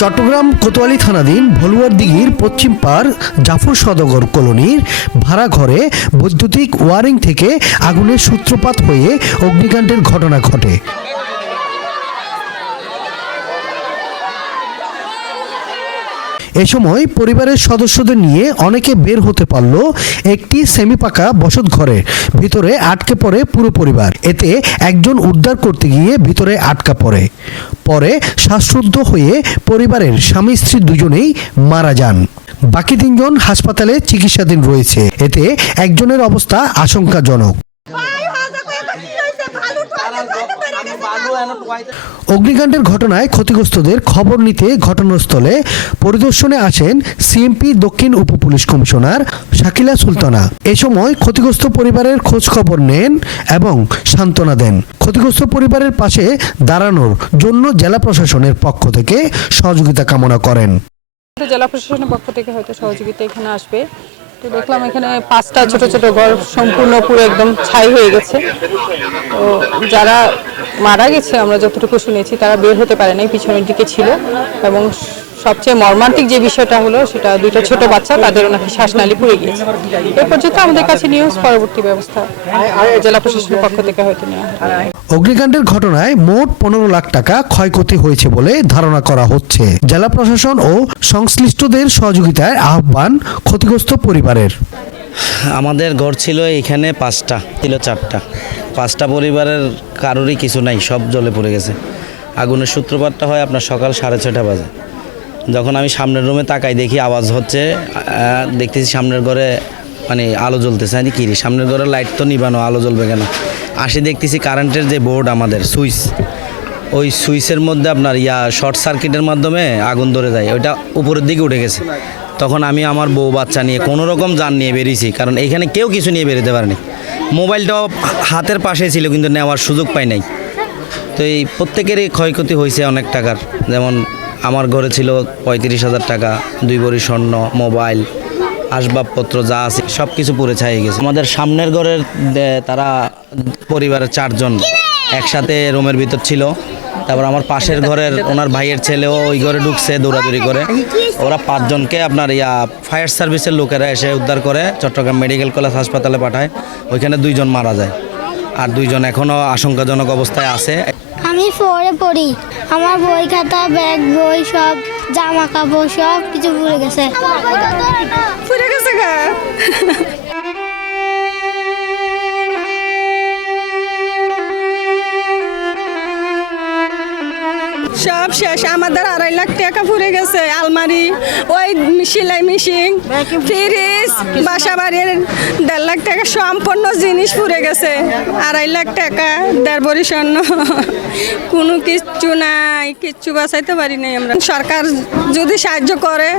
চট্টগ্রাম কোতোয়ালি থানাধীন ভলুয়ার দিঘির পশ্চিম পাড় জাফর সওদাগর কলোনির ভাড়া ঘরে বৈদ্যুতিক ওয়ারিং থেকে আগুনের সূত্রপাত হয়ে অগ্নিকাণ্ডের ঘটনা ঘটে। এ সময় পরিবারের সদস্যদের নিয়ে অনেকে বের হতে পারল একটি সেমি পাকা বসত ঘরের ভিতরে আটকে পড়ে পুরো পরিবার। এতে একজন উদ্ধার করতে গিয়ে ভিতরে আটকা পড়ে, পরে শ্বাসরুদ্ধ হয়ে পরিবারের স্বামী স্ত্রী দুজনেই মারা যান। বাকি তিনজন হাসপাতালে চিকিৎসাধীন রয়েছে। এতে একজনের অবস্থা আশঙ্কাজনক। অগ্নিকাণ্ডের ঘটনায় ক্ষতিগ্রস্তদের খবর নিতে ঘটনাস্থলে পরিদর্শনে আসেন সিএমপি দক্ষিণ উপপুলিশ কমিশনার শাকিলা সুলতানা। এ সময় ক্ষতিগ্রস্ত পরিবারের খোঁজ খবর নেন এবং সান্ত্বনা দেন। ক্ষতিগ্রস্ত পরিবারের পাশে দাঁড়ানোর জন্য জেলা প্রশাসনের পক্ষ থেকে সহযোগিতা কামনা করেন। জেলা প্রশাসনের পক্ষ থেকে হয়তো সহযোগিতা এখানে আসবে। তো দেখলাম এখানে 5টা ছোট ছোট ঘর সম্পূর্ণ পুরো একদম ছাই হয়ে গেছে। তো যারা মারা গেছে আমরা যতটুকু শুনেছি তারা বের হতে পারে নাই, পিছনের দিকে ছিল। এবং সবচেয়ে মর্মান্তিক যে বিষয়টা হলো সেটা 2টা ছোট বাচ্চা, তাদের নাকি শ্বাসনালী পুড়ে গিয়েছে। এ পর্যন্ত আমাদের কাছে নিউজ, পরবর্তী ব্যবস্থা জেলা প্রশাসনের পক্ষ থেকে হয়তো নেওয়া হবে। অগ্নিকাণ্ডের ঘটনায় মোট 15 লাখ টাকা ক্ষয়ক্ষতি হয়েছে বলে ধারণা করা হচ্ছে। জেলা প্রশাসন ও সংশ্লিষ্টদের সহযোগিতায় আহ্বান ক্ষতিগ্রস্ত পরিবারের। আমাদের ঘর ছিল এখানে 5টা, ছিল 4টা। 5টা পরিবারের কারোরই কিছু নাই, সব জ্বলে পড়ে গেছে। আগুনের সূত্রপাতটা হয় আপনার সকাল 6:30 বাজে। যখন আমি সামনের রুমে তাকাই দেখি আওয়াজ হচ্ছে, দেখতেছি সামনের ঘরে মানে আলো জ্বলতেছে। আমি কি সামনের ঘরে লাইট তো নিবানো, আলো জ্বলবে কেন? আসি দেখতেছি কারেন্টের যে বোর্ড আমাদের সুইচ, ওই সুইচের মধ্যে আপনার শর্ট সার্কিটের মাধ্যমে আগুন ধরে যায়, ওইটা উপরের দিকে উঠে গেছে। তখন আমি আমার বউ বাচ্চা নিয়ে কোনো রকম যান নিয়ে বেরিয়েছি, কারণ এইখানে কেউ কিছু নিয়ে বেরোতে পারেনি। মোবাইলটাও হাতের পাশে ছিল কিন্তু নেওয়ার সুযোগ পাই নাই। তো এই প্রত্যেকেরই ক্ষয়ক্ষতি হয়েছে অনেক টাকার। যেমন আমার ঘরে ছিল 35,000 টাকা, 2 ভরি স্বর্ণ, মোবাইল, আসবাবপত্র যা আছে সব কিছু পুড়ে ছাই গেছে। আমাদের সামনের ঘরের তারা পরিবারের 4 জন একসাথে রুমের ভিতর ছিল। তারপর আমার পাশের ঘরের ওনার ভাইয়ের ছেলেও ওই ঘরে ঢুকছে দৌড়াদৌড়ি করে। ওরা 5 জনকে আপনার ফায়ার সার্ভিসের লোকেরা এসে উদ্ধার করে চট্টগ্রাম মেডিকেল কলেজ হাসপাতালে পাঠায়। ওইখানে 2 জন মারা যায়, আর 2 জন এখনও আশঙ্কাজনক অবস্থায় আছে। আমি 4-এ পড়ি, আমার বই খাতা, ব্যাগ, বই সব, জামা কাপড় সব কিছু পুড়ে গেছে। পুড়ে গেছে গা। সব শেষ। আমাদের 2.5 লাখ টাকা পুড়ে গেছে। আলমারি, ওই সেলাই মেশিন, ফ্রিজ, বাসা বাড়ির 1.5 লাখ টাকা সম্পূর্ণ জিনিস পুড়ে গেছে। 2.5 লাখ টাকা, 1.5 ভরি স্বর্ণ, কোনো কিচ্ছু নাই, কিচ্ছু বাঁচাইতে পারি নাই আমরা। সরকার যদি সাহায্য করে,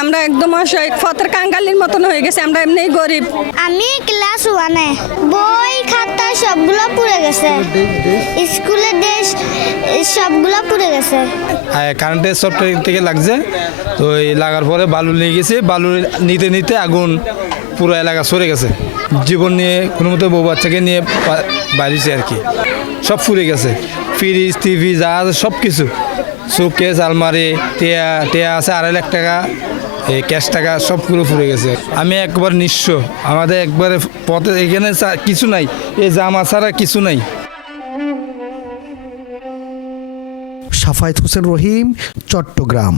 আমরা একদম অসহায় ফতের কাঙ্গালির মতন হয়ে গেছে, আমরা এমনিই গরিব। আমি ক্লাস 1-এ, বই খাতা সবগুলো পুড়ে গেছে, স্কুলের ড্রেস সবগুলো পুড়ে গেছে। কারেন্টের সব থেকে লাগছে, তো এই লাগার পরে বালু নিয়ে গেছে, বালু নিতে নিতে আগুন পুরো এলাকা সরে গেছে। জীবন নিয়ে কোনো মতো বউ বাচ্চাকে নিয়ে বাড়িছে আর কি, সব পুড়ে গেছে। ফ্রিজ, টিভি যা আছে সব কিছু, শোকেস, আলমারি, টেয়া আছে 2.5 লাখ টাকা, এই ক্যাশ টাকা সবগুলো পুড়ে গেছে। আমি একবার নিঃস্ব, আমাদের একবারে পথে এখানে কিছু নাই, এই জামা ছাড়া কিছু নাই। সাফায়েত হোসেন রহিম, চট্টগ্রাম।